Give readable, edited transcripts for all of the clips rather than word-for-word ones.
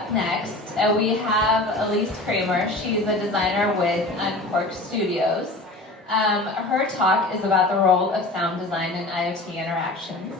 up next, we have Elise Cramer. She's a designer with Uncorked Studios. Her talk is about the role of sound design in IoT interactions.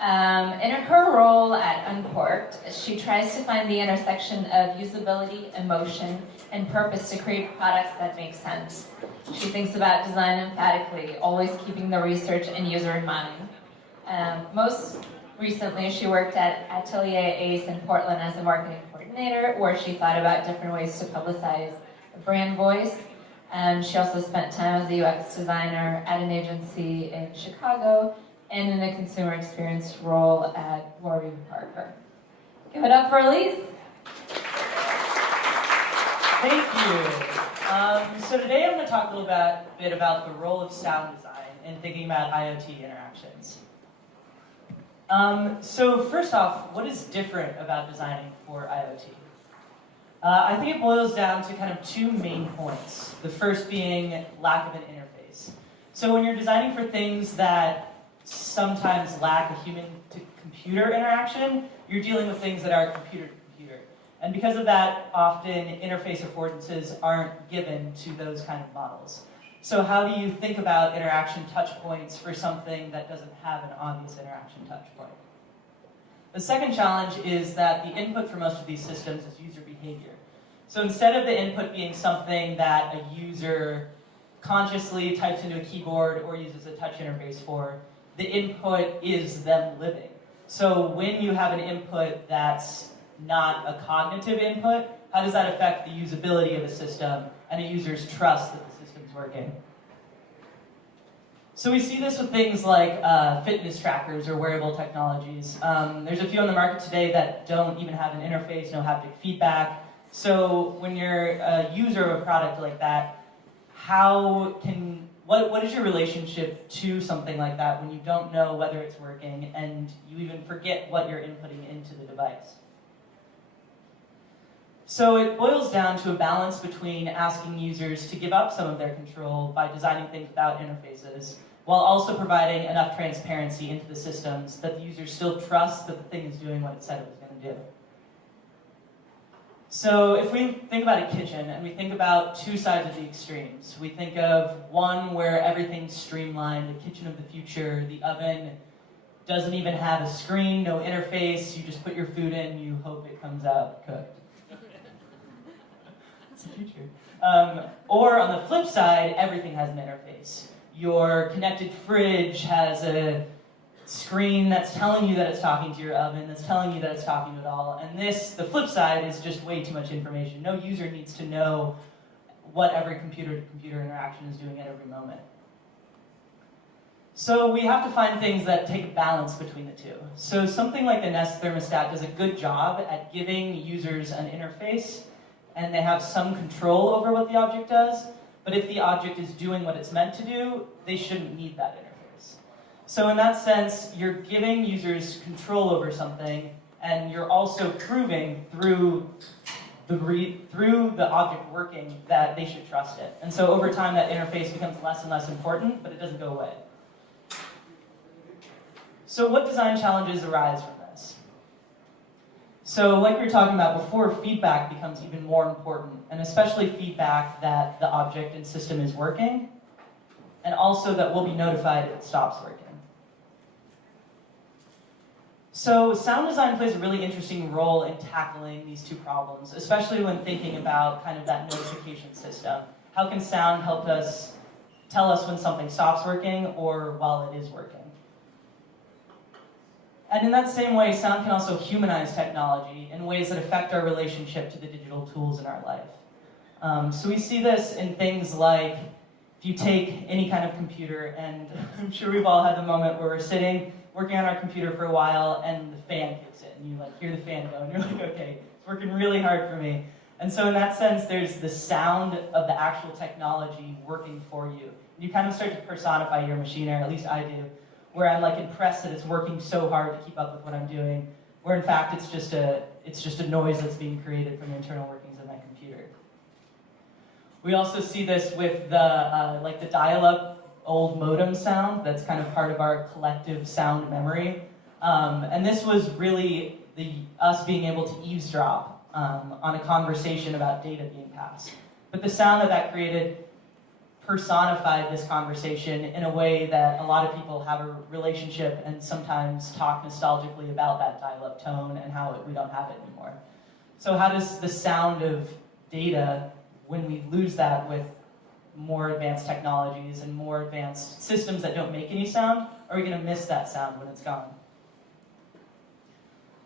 In her role at Uncorked, she tries to find the intersection of usability, emotion, and purpose to create products that make sense. She thinks about design emphatically, always keeping the research and user in mind. Most recently, she worked at Atelier Ace in Portland as a marketing coordinator, where she thought about different ways to publicize the brand voice. She also spent time as a UX designer at an agency in Chicago and in a consumer experience role at Warby Parker. Give it up for Elise. Thank you. So today I'm going to talk a little bit about the role of sound design in thinking about IoT interactions. So first off, what is different about designing for IoT? I think it boils down to kind of two main points. The first being lack of an interface. So when you're designing for things that sometimes lack a human-to-computer interaction, you're dealing with things that are computer-to-computer. And because of that, often interface affordances aren't given to those kind of models. So how do you think about interaction touch points for something that doesn't have an obvious interaction touch point? The second challenge is that the input for most of these systems is user behavior. So instead of the input being something that a user consciously types into a keyboard or uses a touch interface for, the input is them living. So when you have an input that's not a cognitive input, how does that affect the usability of a system and a user's trust that the system's working? So we see this with things like fitness trackers or wearable technologies. There's a few on the market today that don't even have an interface, no haptic feedback. So when you're a user of a product like that, what is your relationship to something like that when you don't know whether it's working and you even forget what you're inputting into the device? So it boils down to a balance between asking users to give up some of their control by designing things without interfaces, while also providing enough transparency into the systems that the user still trusts that the thing is doing what it said it was going to do. So if we think about a kitchen and we think about two sides of the extremes, we think of one where everything's streamlined, the kitchen of the future, the oven doesn't even have a screen, no interface, you just put your food in, you hope it comes out cooked. That's the future. Or on the flip side, everything has an interface. Your connected fridge has a screen that's telling you that it's talking to your oven, that's telling you that it's talking to it all. And the flip side, is just way too much information. No user needs to know what every computer-to-computer interaction is doing at every moment. So we have to find things that take a balance between the two. So something like the Nest thermostat does a good job at giving users an interface, and they have some control over what the object does. But if the object is doing what it's meant to do, they shouldn't need that interface. So in that sense, you're giving users control over something, and you're also proving through the object working that they should trust it. And so over time, that interface becomes less and less important, but it doesn't go away. So what design challenges arise from this? So like we were talking about before, feedback becomes even more important, and especially feedback that the object and system is working, and also that we'll be notified if it stops working. So sound design plays a really interesting role in tackling these two problems, especially when thinking about kind of that notification system. How can sound help us tell us when something stops working or while it is working? And in that same way, sound can also humanize technology in ways that affect our relationship to the digital tools in our life. So we see this in things like, if you take any kind of computer, and I'm sure we've all had the moment where we're sitting, working on our computer for a while, and the fan kicks in. You hear the fan go, and you're like, okay, it's working really hard for me. And so in that sense, there's the sound of the actual technology working for you. You kind of start to personify your machine, or at least I do, where I'm impressed that it's working so hard to keep up with what I'm doing, where in fact it's just a noise that's being created from the internal workings of my computer. We also see this with the dial-up old modem sound that's kind of part of our collective sound memory. And this was really us being able to eavesdrop on a conversation about data being passed. But the sound that created personified this conversation in a way that a lot of people have a relationship and sometimes talk nostalgically about that dial-up tone and how we don't have it anymore. So how does the sound of data, when we lose that with more advanced technologies and more advanced systems that don't make any sound, are we going to miss that sound when it's gone?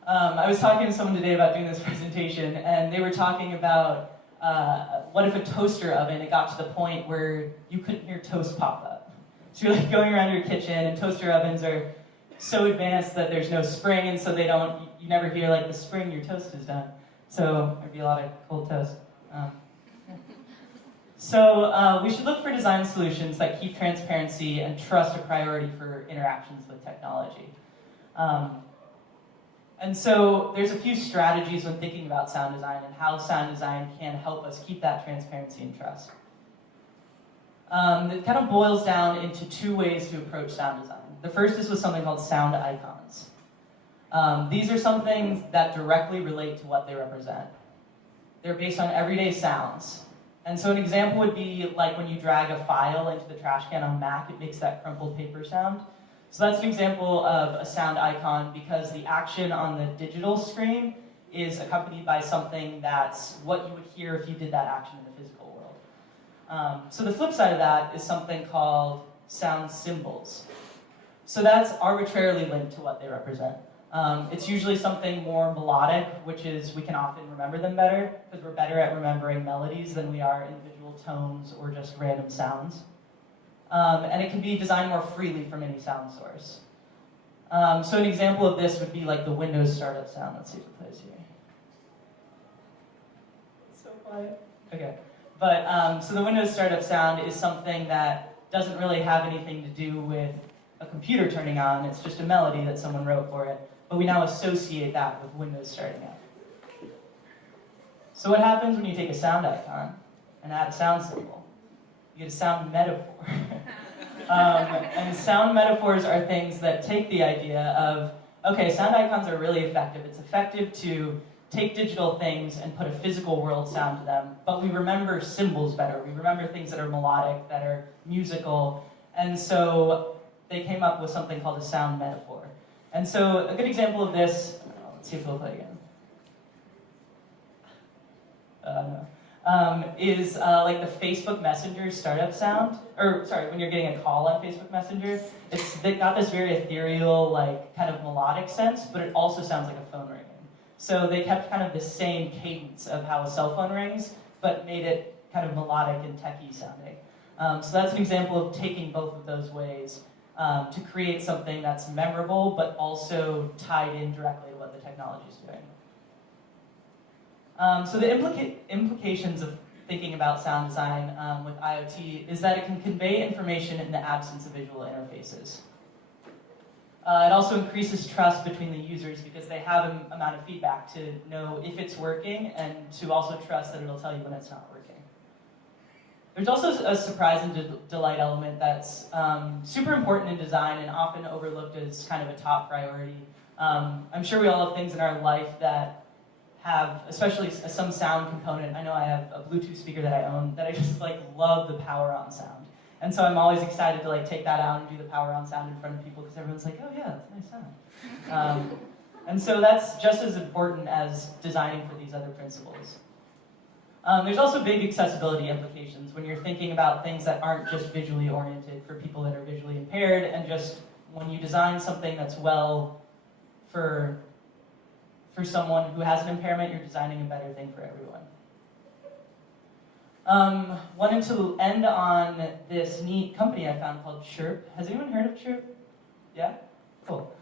I was talking to someone today about doing this presentation, and they were talking about what if a toaster oven, it got to the point where you couldn't hear toast pop up. So you're like going around your kitchen, and toaster ovens are so advanced that there's no spring, and so you never hear like the spring your toast is done. So there'd be a lot of cold toast. So we should look for design solutions that keep transparency and trust a priority for interactions with technology. And so there's a few strategies when thinking about sound design and how sound design can help us keep that transparency and trust. It kind of boils down into two ways to approach sound design. The first is with something called sound icons. These are some things that directly relate to what they represent. They're based on everyday sounds. And so an example would be like when you drag a file into the trash can on Mac, it makes that crumpled paper sound. So that's an example of a sound icon because the action on the digital screen is accompanied by something that's what you would hear if you did that action in the physical world. So the flip side of that is something called sound symbols. So that's arbitrarily linked to what they represent. It's usually something more melodic, which is we can often remember them better because we're better at remembering melodies than we are individual tones or just random sounds. And it can be designed more freely from any sound source. So an example of this would be like the Windows startup sound. Let's see if it plays here. It's so quiet. Okay. But so the Windows startup sound is something that doesn't really have anything to do with a computer turning on. It's just a melody that someone wrote for it. But we now associate that with Windows starting up. So what happens when you take a sound icon and add a sound symbol? You get a sound metaphor. And sound metaphors are things that take the idea of, okay, sound icons are really effective. It's effective to take digital things and put a physical world sound to them, but we remember symbols better. We remember things that are melodic, that are musical, and so they came up with something called a sound metaphor. And so a good example of this, let's see if it'll play again. Is like the Facebook Messenger startup sound, or sorry, when you're getting a call on Facebook Messenger, they got this very ethereal, like kind of melodic sense, but it also sounds like a phone ringing. So they kept kind of the same cadence of how a cell phone rings, but made it kind of melodic and techy sounding. So that's an example of taking both of those ways to create something that's memorable, but also tied in directly to what the technology is doing. So the implications of thinking about sound design with IoT is that it can convey information in the absence of visual interfaces. It also increases trust between the users because they have an amount of feedback to know if it's working and to also trust that it'll tell you when it's not working. There's also a surprise and delight element that's super important in design and often overlooked as kind of a top priority. I'm sure we all have things in our life that have, especially some sound component. I know I have a Bluetooth speaker that I own that I just like love the power on sound. And so I'm always excited to like take that out and do the power on sound in front of people because everyone's like, oh yeah, that's a nice sound. And so that's just as important as designing for these other principles. There's also big accessibility implications when you're thinking about things that aren't just visually oriented for people that are visually impaired, and just when you design something that's well for someone who has an impairment, you're designing a better thing for everyone. Wanted to end on this neat company I found called Chirp. Has anyone heard of Chirp? Yeah? Cool.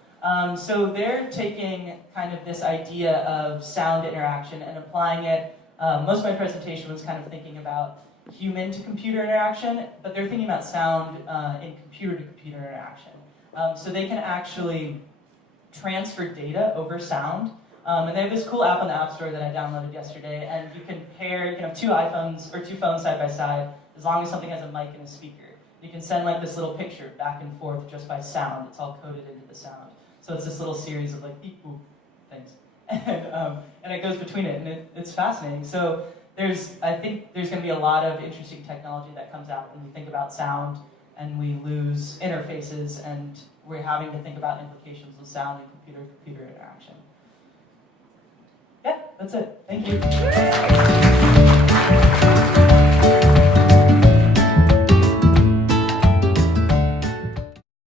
So they're taking kind of this idea of sound interaction and applying it. Most of my presentation was kind of thinking about human-to-computer interaction, but they're thinking about sound in computer-to-computer interaction. So they can actually transfer data over sound. And they have this cool app on the App Store that I downloaded yesterday, and you can have two iPhones or two phones side by side, as long as something has a mic and a speaker. You can send like this little picture back and forth just by sound. It's all coded into the sound. So it's this little series of like beep boop things. and it goes between it, and it's fascinating. So I think there's going to be a lot of interesting technology that comes out when we think about sound, and we lose interfaces, and we're having to think about implications of sound and computer-to-computer interaction. Yeah, that's it. Thank you.